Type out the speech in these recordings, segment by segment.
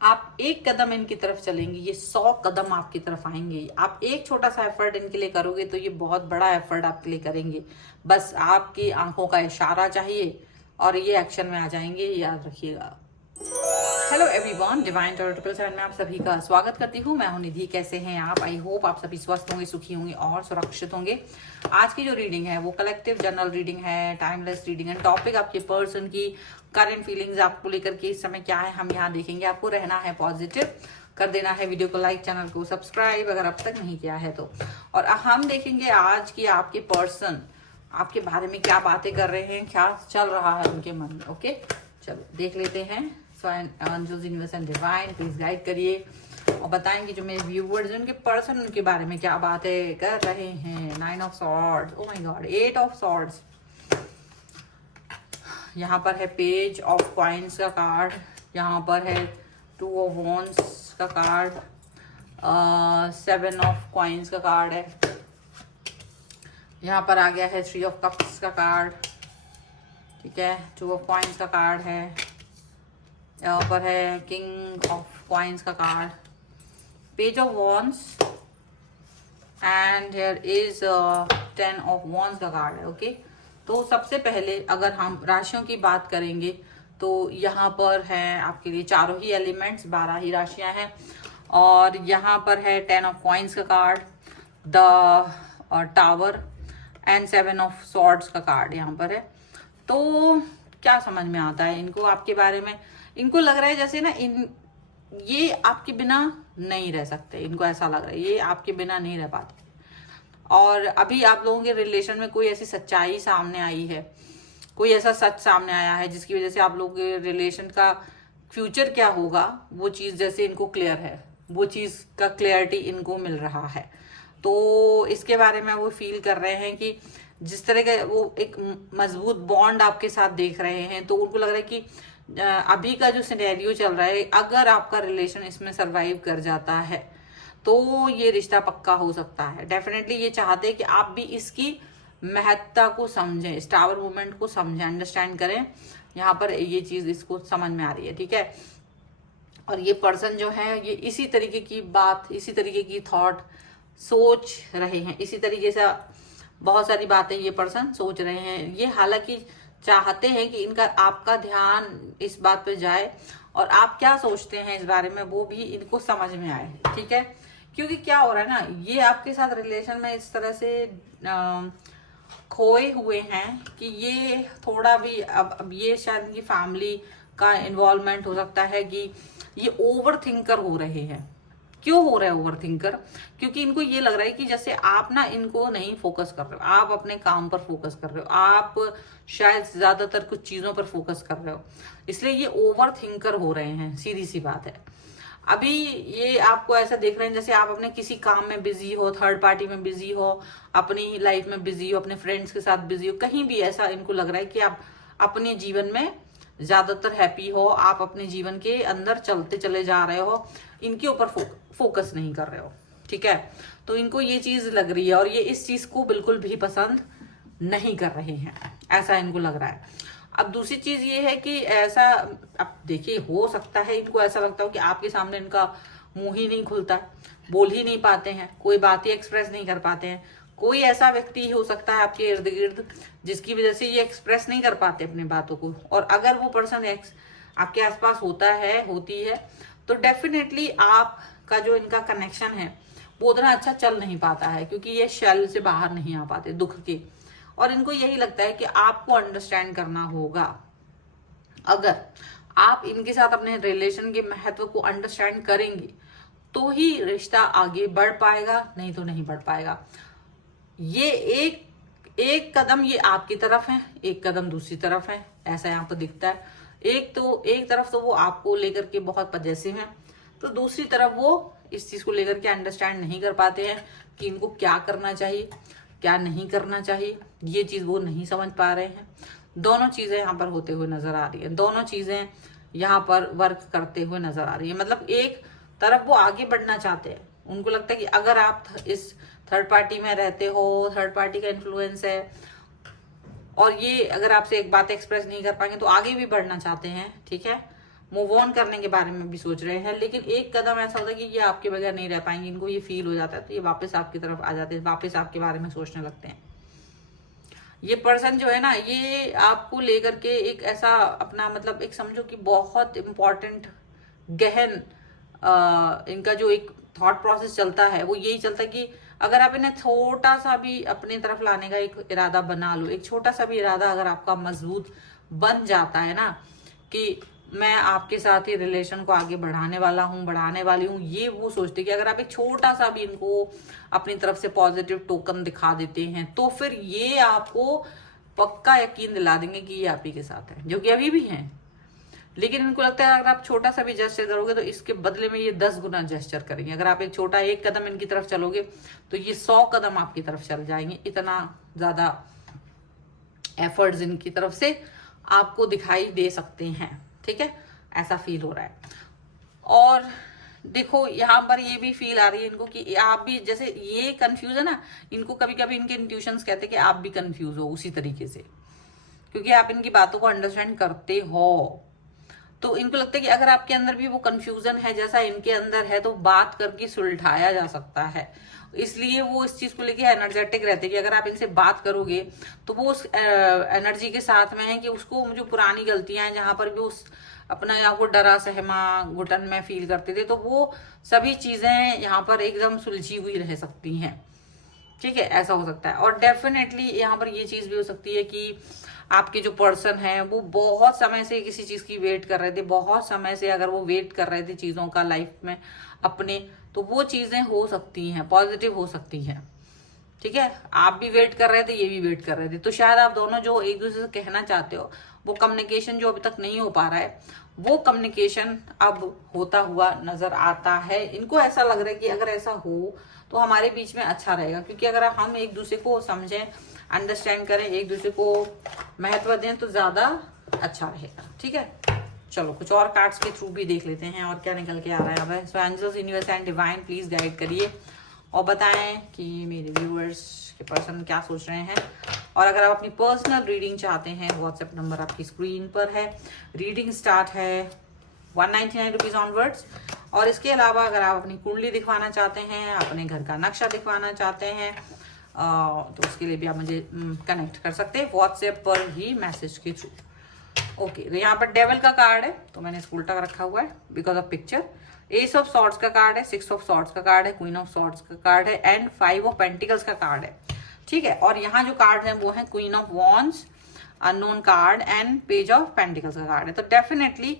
आप एक कदम इनकी तरफ चलेंगे, ये 100 कदम आपकी तरफ आएंगे। आप एक छोटा सा एफर्ट इनके लिए करोगे तो ये बहुत बड़ा एफर्ट आपके लिए करेंगे। बस आपकी आंखों का इशारा चाहिए और ये एक्शन में आ जाएंगे, याद रखिएगा। हेलो एवरीवन, डिवाइन टैरो 777 में आप सभी का स्वागत करती हूँ। मैं हूँ निधि। कैसे हैं आप? आई होप आप सभी स्वस्थ होंगे, सुखी होंगे और सुरक्षित होंगे। आज की जो रीडिंग है वो कलेक्टिव जनरल रीडिंग है, टाइमलेस रीडिंग है। टॉपिक आपके पर्सन की करंट फीलिंग्स आपको लेकर के इस समय क्या है हम यहाँ देखेंगे। आपको रहना है पॉजिटिव, कर देना है वीडियो को लाइक, चैनल को सब्सक्राइब अगर अब तक नहीं किया है तो। और हम देखेंगे आज की आपके पर्सन आपके बारे में क्या बातें कर रहे हैं, क्या चल रहा है उनके मन में। ओके, चलो देख लेते हैं। Angels, universe and divine please guide करिए और बताएंगे जो मेरे व्यूवर्स उनके पर्सन उनके बारे में क्या बातें कर रहे हैं। 9 of swords, oh my God, 8 of swords, यहाँ पर है पेज ऑफ कॉइन्स का कार्ड, यहाँ पर है 2 ऑफ वॉन्ड्स का कार्ड, 7 ऑफ कॉइन्स का कार्ड है, यहाँ पर आ गया है 3 ऑफ कप्स का कार्ड, ठीक है, 2 ऑफ कॉइन्स का कार्ड है, यहाँ पर है किंग ऑफ कॉइन्स का card, page of wands and here is 10 of wands का कार्ड है। ओके, तो सबसे पहले अगर हम राशियों की बात करेंगे तो यहाँ पर है आपके लिए चारों ही एलिमेंट्स, 12 ही राशियां हैं। और यहाँ पर है 10 ऑफ कॉइन्स का card, the tower and 7 of swords का कार्ड यहाँ पर है। तो क्या समझ में आता है इनको आपके बारे में? इनको लग रहा है जैसे ना ये आपके बिना नहीं रह सकते। इनको ऐसा लग रहा है ये आपके बिना नहीं रह पाते। और अभी आप लोगों के रिलेशन में कोई ऐसी सच्चाई सामने आई है, कोई ऐसा सच सामने आया है जिसकी वजह से आप लोगों के रिलेशन का फ्यूचर क्या होगा वो चीज जैसे इनको क्लियर है, वो चीज का क्लियरिटी इनको मिल रहा है। तो इसके बारे में वो फील कर रहे हैं कि जिस तरह का वो एक मजबूत बॉन्ड आपके साथ देख रहे हैं, तो उनको लग रहा है कि अभी का जो सिनेरियो चल रहा है, अगर आपका रिलेशन इसमें सरवाइव कर जाता है तो ये रिश्ता पक्का हो सकता है। डेफिनेटली ये चाहते हैं कि आप भी इसकी महत्ता को समझें, इस टावर मूवमेंट को समझें, अंडरस्टैंड करें। यहाँ पर ये चीज इसको समझ में आ रही है, ठीक है। और ये पर्सन जो है ये इसी तरीके की बात, इसी तरीके की थॉट सोच रहे हैं, इसी तरीके से बहुत सारी बातें ये पर्सन सोच रहे हैं। ये हालांकि चाहते हैं कि इनका आपका ध्यान इस बात पे जाए और आप क्या सोचते हैं इस बारे में वो भी इनको समझ में आए, ठीक है। क्योंकि क्या हो रहा है ना, ये आपके साथ रिलेशन में इस तरह से खोए हुए हैं कि ये थोड़ा भी अब ये शायद इनकी फैमिली का इन्वॉल्वमेंट हो सकता है कि ये ओवर थिंकर हो रहे हैं। क्यों हो रहा है ओवर थिंकर? क्योंकि इनको ये लग रहा है कि जैसे आप ना इनको नहीं फोकस कर रहे हो, आप अपने काम पर फोकस कर रहे हो, आप शायद ज्यादातर कुछ चीजों पर फोकस कर रहे हो, इसलिए ये ओवर थिंकर हो रहे हैं। सीधी सी बात है। अभी ये आपको ऐसा देख रहे हैं जैसे आप अपने किसी काम में बिजी हो, थर्ड पार्टी में बिजी हो, अपनी लाइफ में बिजी हो, अपने फ्रेंड्स के साथ बिजी हो, कहीं भी ऐसा इनको लग रहा है कि आप अपने जीवन में ज्यादातर हैप्पी हो, आप अपने जीवन के अंदर चलते चले जा रहे हो, इनके ऊपर फोकस नहीं कर रहे हो, ठीक है। तो इनको ये चीज लग रही है और ये इस चीज को बिल्कुल भी पसंद नहीं कर रहे हैं, ऐसा इनको लग रहा है। अब दूसरी चीज ये है कि ऐसा, अब देखिए हो सकता है इनको ऐसा लगता हो कि आपके सामने इनका मुंह ही नहीं खुलता है, बोल ही नहीं पाते हैं, कोई बात ही एक्सप्रेस नहीं कर पाते हैं। कोई ऐसा व्यक्ति हो सकता है आपके इर्द गिर्द जिसकी वजह से ये एक्सप्रेस नहीं कर पाते अपनी बातों को। और अगर वो पर्सन आपके आसपास होता है, होती है, तो डेफिनेटली आपका जो इनका कनेक्शन है वो उतना अच्छा चल नहीं पाता है, क्योंकि ये शेल से बाहर नहीं आ पाते दुख के। और इनको यही लगता है कि आपको अंडरस्टैंड करना होगा। अगर आप इनके साथ अपने रिलेशन के महत्व को अंडरस्टैंड करेंगे तो ही रिश्ता आगे बढ़ पाएगा, नहीं तो नहीं बढ़ पाएगा। ये एक कदम ये आपकी तरफ है, एक कदम दूसरी तरफ है, ऐसा यहाँ पर दिखता है। एक तरफ तो वो आपको लेकर के बहुत पजेसिव हैं, तो दूसरी तरफ वो इस चीज को लेकर के अंडरस्टैंड नहीं कर पाते हैं कि इनको क्या करना चाहिए, क्या नहीं करना चाहिए। ये चीज वो नहीं समझ पा रहे हैं। दोनों चीजें यहाँ पर होते हुए नजर आ रही है, दोनों चीजें यहाँ पर वर्क करते हुए नजर आ रही है। मतलब एक तरफ वो आगे बढ़ना चाहते हैं, उनको लगता है कि अगर आप इस थर्ड पार्टी में रहते हो, थर्ड पार्टी का इन्फ्लुएंस है, और ये अगर आपसे एक बात एक्सप्रेस नहीं कर पाएंगे तो आगे भी बढ़ना चाहते हैं, ठीक है। मूव ऑन करने के बारे में भी सोच रहे हैं, लेकिन एक कदम ऐसा होता है कि ये आपके बगैर नहीं रह पाएंगे, इनको ये फील हो जाता है, तो ये वापस आपकी तरफ आ जाते हैं, वापस आपके बारे में सोचने लगते हैं। ये पर्सन जो है ना, ये आपको लेकर के एक ऐसा अपना मतलब एक समझो कि बहुत इंपॉर्टेंट गहन इनका जो एक थॉट प्रोसेस चलता है वो यही चलता है कि अगर आप इन्हें छोटा सा भी अपनी तरफ लाने का एक इरादा बना लो, एक छोटा सा भी इरादा अगर आपका मजबूत बन जाता है ना कि मैं आपके साथ ही रिलेशन को आगे बढ़ाने वाला हूँ, बढ़ाने वाली हूँ, ये वो सोचते कि अगर आप एक छोटा सा भी इनको अपनी तरफ से पॉजिटिव टोकन दिखा देते हैं तो फिर ये आपको पक्का यकीन दिला देंगे कि ये आप ही के साथ है, जो कि अभी भी हैं। लेकिन इनको लगता है अगर आप छोटा सा भी जेस्चर करोगे तो इसके बदले में ये 10 गुना जेस्चर करेंगे। अगर आप एक कदम इनकी तरफ चलोगे तो ये 100 कदम आपकी तरफ चल जाएंगे। इतना ज्यादा एफर्ट्स इनकी तरफ से आपको दिखाई दे सकते हैं, ठीक है, ऐसा फील हो रहा है। और देखो यहाँ पर ये भी फील आ रही है इनको कि आप भी, जैसे ये कंफ्यूज है ना, इनको कभी कभी इनके इंट्यूशंस कहते हैं कि आप भी कंफ्यूज हो उसी तरीके से, क्योंकि आप इनकी बातों को अंडरस्टैंड करते हो। तो इनको लगता है कि अगर आपके अंदर भी वो कंफ्यूजन है जैसा इनके अंदर है तो बात करके सुलझाया जा सकता है, इसलिए वो इस चीज को लेके एनर्जेटिक रहते हैं कि अगर आप इनसे बात करोगे तो वो उस एनर्जी के साथ में है कि उसको जो पुरानी गलतियां हैं, जहां पर भी उस अपना यहाँ को डरा सहमा घुटन में फील करते थे, तो वो सभी चीजें यहाँ पर एकदम सुलझी हुई रह सकती हैं, ठीक है, ऐसा हो सकता है। और डेफिनेटली यहाँ पर ये चीज भी हो सकती है कि आपके जो पर्सन है वो बहुत समय से किसी चीज की वेट कर रहे थे, बहुत समय से अगर वो वेट कर रहे थे चीजों का लाइफ में अपने, तो वो चीजें हो सकती हैं, पॉजिटिव हो सकती हैं, ठीक है। आप भी वेट कर रहे थे, ये भी वेट कर रहे थे, तो शायद आप दोनों जो एक दूसरे से कहना चाहते हो वो कम्युनिकेशन जो अभी तक नहीं हो पा रहा है, वो कम्युनिकेशन अब होता हुआ नजर आता है। इनको ऐसा लग रहा है कि अगर ऐसा हो तो हमारे बीच में अच्छा रहेगा, क्योंकि अगर हम एक दूसरे को समझें, अंडरस्टैंड करें, एक दूसरे को महत्व दें तो ज्यादा अच्छा रहेगा, ठीक है। चलो कुछ और कार्ड्स के थ्रू भी देख लेते हैं और क्या निकल के आ रहा है अब। So angels, universe and divine please guide करिए और बताएं कि मेरे व्यूअर्स के पर्सन क्या सोच रहे हैं। और अगर आप अपनी पर्सनल रीडिंग चाहते हैं, व्हाट्सएप नंबर आपकी स्क्रीन पर है। रीडिंग स्टार्ट है 199 रुपीज ऑनवर्ड्स। और इसके अलावा अगर आप अपनी कुंडली दिखवाना चाहते हैं, अपने घर का नक्शा दिखवाना चाहते हैं, तो उसके लिए भी आप मुझे कनेक्ट कर सकते हैं व्हाट्सएप पर ही मैसेज के थ्रू। ओके, तो यहाँ पर डेविल का कार्ड है, तो मैंने इसको उल्टा रखा हुआ है because of picture. S of swords का कार्ड है, 6 ऑफ सॉर्ड्स का कार्ड है, क्वीन ऑफ सॉर्ड्स का कार्ड है एंड 5 ऑफ पेंटिकल्स का कार्ड है, ठीक है। और यहाँ जो कार्ड है वो है queen of wands, unknown card and page of pentacles का कार्ड है। तो डेफिनेटली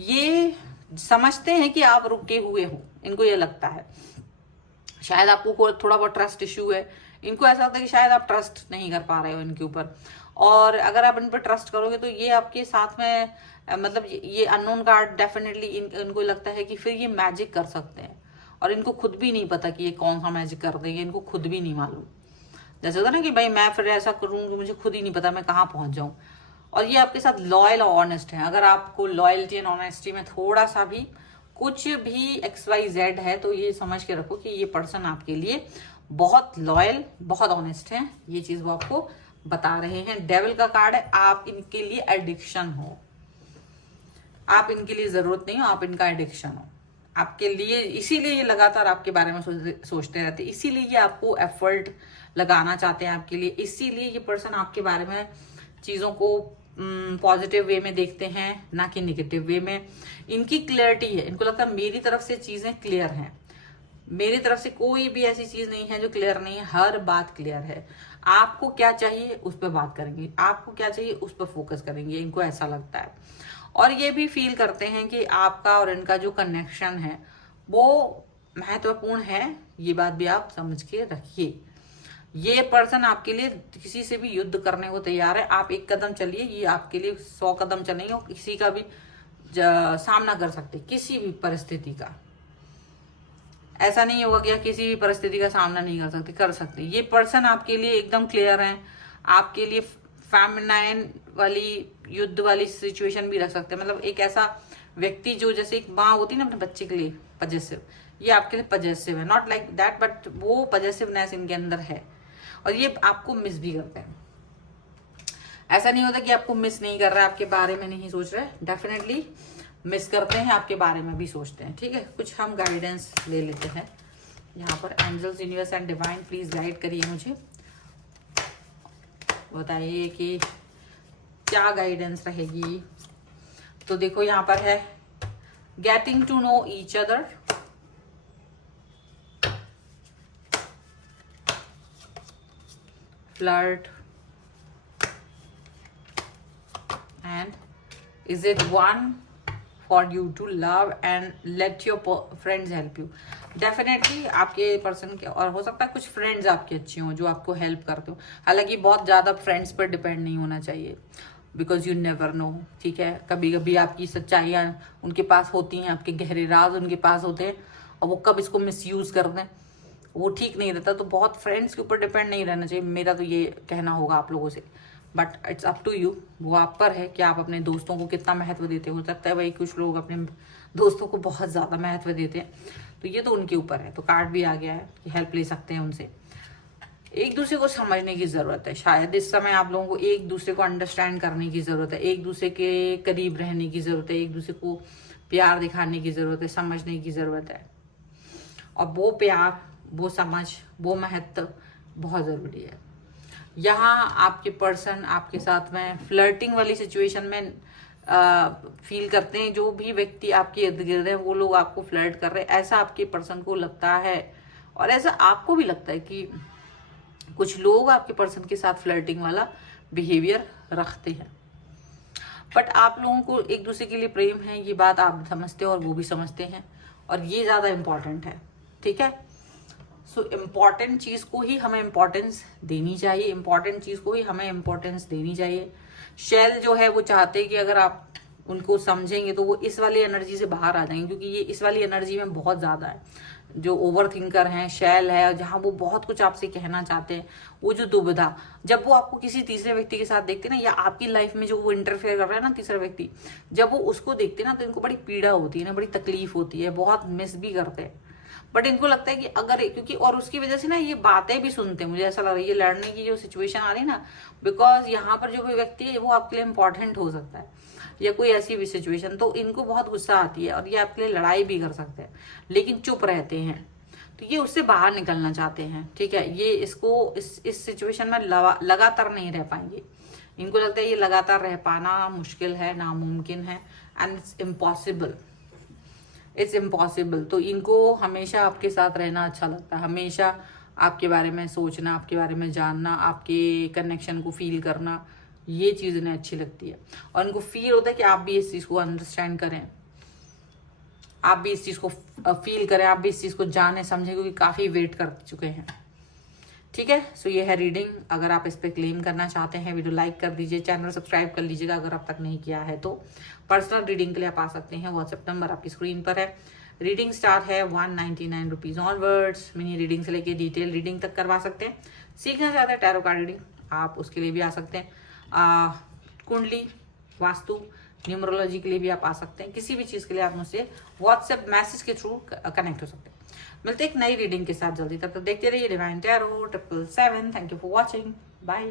ये समझते हैं कि आप रुके हुए हो, इनको ये लगता है। शायद आपको थोड़ा बहुत ट्रस्ट इश्यू है, इनको ऐसा होता है कि शायद आप ट्रस्ट नहीं कर पा रहे हो इनके ऊपर, और अगर आप इन पर ट्रस्ट करोगे तो ये आपके साथ में मतलब ये अननोन कार्ड डेफिनेटली इनको लगता है कि फिर ये मैजिक कर सकते हैं, और इनको खुद भी नहीं पता कि ये कौन सा मैजिक कर देंगे, इनको खुद भी नहीं मालूम। जैसे होता ना कि भाई मैं फिर ऐसा करूँ कि मुझे खुद ही नहीं पता मैं कहाँ पहुंच जाऊं। और ये आपके साथ लॉयल और ऑनेस्ट है। अगर आपको लॉयल्टी एंड ऑनेस्टी में थोड़ा सा भी कुछ भी XYZ है तो ये समझ के रखो कि ये पर्सन आपके लिए बहुत लॉयल, बहुत ऑनेस्ट है, ये चीज वो आपको बता रहे हैं। डेविल का कार्ड है, आप इनके लिए एडिक्शन हो, आप इनके लिए जरूरत नहीं हो, आप इनका एडिक्शन हो आपके लिए, इसीलिए ये लगातार आपके बारे में सोचते रहते, इसीलिए ये आपको एफर्ट लगाना चाहते हैं आपके लिए, इसीलिए ये पर्सन आपके बारे में चीजों को पॉजिटिव वे में देखते हैं, ना कि नेगेटिव वे में। इनकी क्लियरिटी है, इनको लगता है मेरी तरफ से चीजें क्लियर हैं, मेरी तरफ से कोई भी ऐसी चीज नहीं है जो क्लियर नहीं है, हर बात क्लियर है। आपको क्या चाहिए उस पर बात करेंगे, आपको क्या चाहिए उस पर फोकस करेंगे, इनको ऐसा लगता है। और ये भी फील करते हैं कि आपका और इनका जो कनेक्शन है वो महत्वपूर्ण है, ये बात भी आप समझ के रखिए। ये पर्सन आपके लिए किसी से भी युद्ध करने को तैयार है, आप एक कदम चलिए, ये आपके लिए 100 कदम चलेंगे और किसी का भी सामना कर सकते, किसी भी परिस्थिति का। ऐसा नहीं होगा कि किसी भी परिस्थिति का सामना नहीं कर सकते, कर सकते। ये पर्सन आपके लिए एकदम क्लियर है, आपके लिए फेमिनाइन वाली युद्ध वाली सिचुएशन भी रख सकते हैं। मतलब एक ऐसा व्यक्ति जो जैसे एक माँ होती है ना अपने बच्चे के लिए पजेसिव, ये आपके लिए पजेसिव है, नॉट लाइक दैट बट वो पजेसिवनेस इनके अंदर है, और ये आपको मिस भी करते हैं। ऐसा नहीं होता कि आपको मिस नहीं कर रहा है, आपके बारे में नहीं सोच रहे, डेफिनेटली मिस करते हैं, आपके बारे में भी सोचते हैं। ठीक है, कुछ हम गाइडेंस ले लेते हैं यहाँ पर। Angels, universe and divine please guide करिए मुझे, बताइए कि क्या गाइडेंस रहेगी। तो देखो यहाँ पर है getting to know each other, flirt, and is it one for you to love and let your friends help you। Definitely आपके पर्सन के, और हो सकता है कुछ फ्रेंड्स आपके अच्छे हों जो आपको हेल्प करते हो। हालांकि बहुत ज़्यादा फ्रेंड्स पर डिपेंड नहीं होना चाहिए, बिकॉज यू नेवर नो। ठीक है, कभी कभी आपकी सच्चाइयाँ उनके पास होती हैं, आपके गहरे राज उनके पास होते हैं, और वो कब इसको मिसयूज़ कर दें वो ठीक नहीं रहता। तो बहुत फ्रेंड्स के ऊपर डिपेंड नहीं रहना चाहिए, मेरा तो ये कहना होगा आप लोगों से। But it's up to you, वो आप पर है कि आप अपने दोस्तों को कितना महत्व देते हो। सकता है भाई कुछ लोग अपने दोस्तों को बहुत ज़्यादा महत्व देते हैं, तो ये तो उनके ऊपर है। तो कार्ड भी आ गया है कि हेल्प ले सकते हैं उनसे। एक दूसरे को समझने की ज़रूरत है, शायद इस समय आप लोगों को एक दूसरे को अंडरस्टैंड करने की ज़रूरत है, एक दूसरे के करीब रहने की ज़रूरत है, एक दूसरे को प्यार दिखाने की ज़रूरत है, समझने की ज़रूरत है। और वो प्यार, वो समझ, वो महत्व बहुत ज़रूरी है। यहाँ आपके पर्सन आपके साथ में फ्लर्टिंग वाली सिचुएशन में फील करते हैं। जो भी व्यक्ति आपके इर्द गिर्द है वो लोग आपको फ्लर्ट कर रहे हैं, ऐसा आपके पर्सन को लगता है। और ऐसा आपको भी लगता है कि कुछ लोग आपके पर्सन के साथ फ्लर्टिंग वाला बिहेवियर रखते हैं। बट आप लोगों को एक दूसरे के लिए प्रेम है, ये बात आप समझते हो और वो भी समझते हैं, और ये ज़्यादा इम्पॉर्टेंट है। ठीक है, सो इम्पॉर्टेंट चीज़ को ही हमें इम्पोर्टेंस देनी चाहिए, इम्पॉर्टेंट चीज़ को ही हमें इम्पोर्टेंस देनी चाहिए। शेल जो है वो चाहते हैं कि अगर आप उनको समझेंगे तो वो इस वाली एनर्जी से बाहर आ जाएंगे, क्योंकि ये इस वाली एनर्जी में बहुत ज़्यादा है। जो ओवर थिंकर हैं, शेल है, जहाँ वो बहुत कुछ आपसे कहना चाहते हैं, वो जो दुविधा, जब वो आपको किसी तीसरे व्यक्ति के साथ देखते हैं ना, या आपकी लाइफ में जो वो इंटरफेयर कर रहा है ना तीसरा व्यक्ति, जब वो उसको देखते हैं ना तो इनको बड़ी पीड़ा होती है ना, बड़ी तकलीफ होती है, बहुत मिस भी करते हैं। बट इनको लगता है कि अगर, क्योंकि और उसकी वजह से ना ये बातें भी सुनते हैं, मुझे ऐसा लग रहा है ये लड़ने की जो सिचुएशन आ रही है ना, बिकॉज यहाँ पर जो कोई व्यक्ति है वो आपके लिए इंपॉर्टेंट हो सकता है, या कोई ऐसी भी सिचुएशन, तो इनको बहुत गुस्सा आती है और ये आपके लिए लड़ाई भी कर सकते हैं, लेकिन चुप रहते हैं। तो ये उससे बाहर निकलना चाहते हैं। ठीक है, ये इसको इस सिचुएशन में लगातार नहीं रह पाएंगे। इनको लगता है ये लगातार रह पाना मुश्किल है, नामुमकिन है, and it's impossible, it's impossible. तो इनको हमेशा आपके साथ रहना अच्छा लगता है, हमेशा आपके बारे में सोचना, आपके बारे में जानना, आपके कनेक्शन को फील करना, ये चीज़ इन्हें अच्छी लगती है। और इनको फील होता है कि आप भी इस चीज़ को अंडरस्टैंड करें, आप भी इस चीज़ को फील करें, आप भी इस चीज़ को जाने समझें, क्योंकि काफ़ी वेट कर चुके हैं। ठीक है, सो ये है रीडिंग। अगर आप इस पर क्लेम करना चाहते हैं, वीडियो लाइक कर दीजिए, चैनल सब्सक्राइब कर लीजिएगा अगर अब तक नहीं किया है तो। पर्सनल रीडिंग के लिए आप आ सकते हैं, व्हाट्सएप नंबर आपकी स्क्रीन पर है। रीडिंग स्टार्ट है 199 रुपीज़ ऑनवर्ड्स। मिनी रीडिंग से लेके डिटेल रीडिंग तक करवा सकते हैं। सीखना चाहते हैं टैरो कार्ड रीडिंग, आप उसके लिए भी आ सकते हैं। कुंडली, वास्तु, न्यूमरोलॉजी के लिए भी आप आ सकते हैं। किसी भी चीज़ के लिए आप मुझसे व्हाट्सएप मैसेज के थ्रू कनेक्ट हो सकते हैं। मिलते एक नई रीडिंग के साथ जल्दी, तब तक देखते रहिए divine tarot 777। Thank you for watching, bye.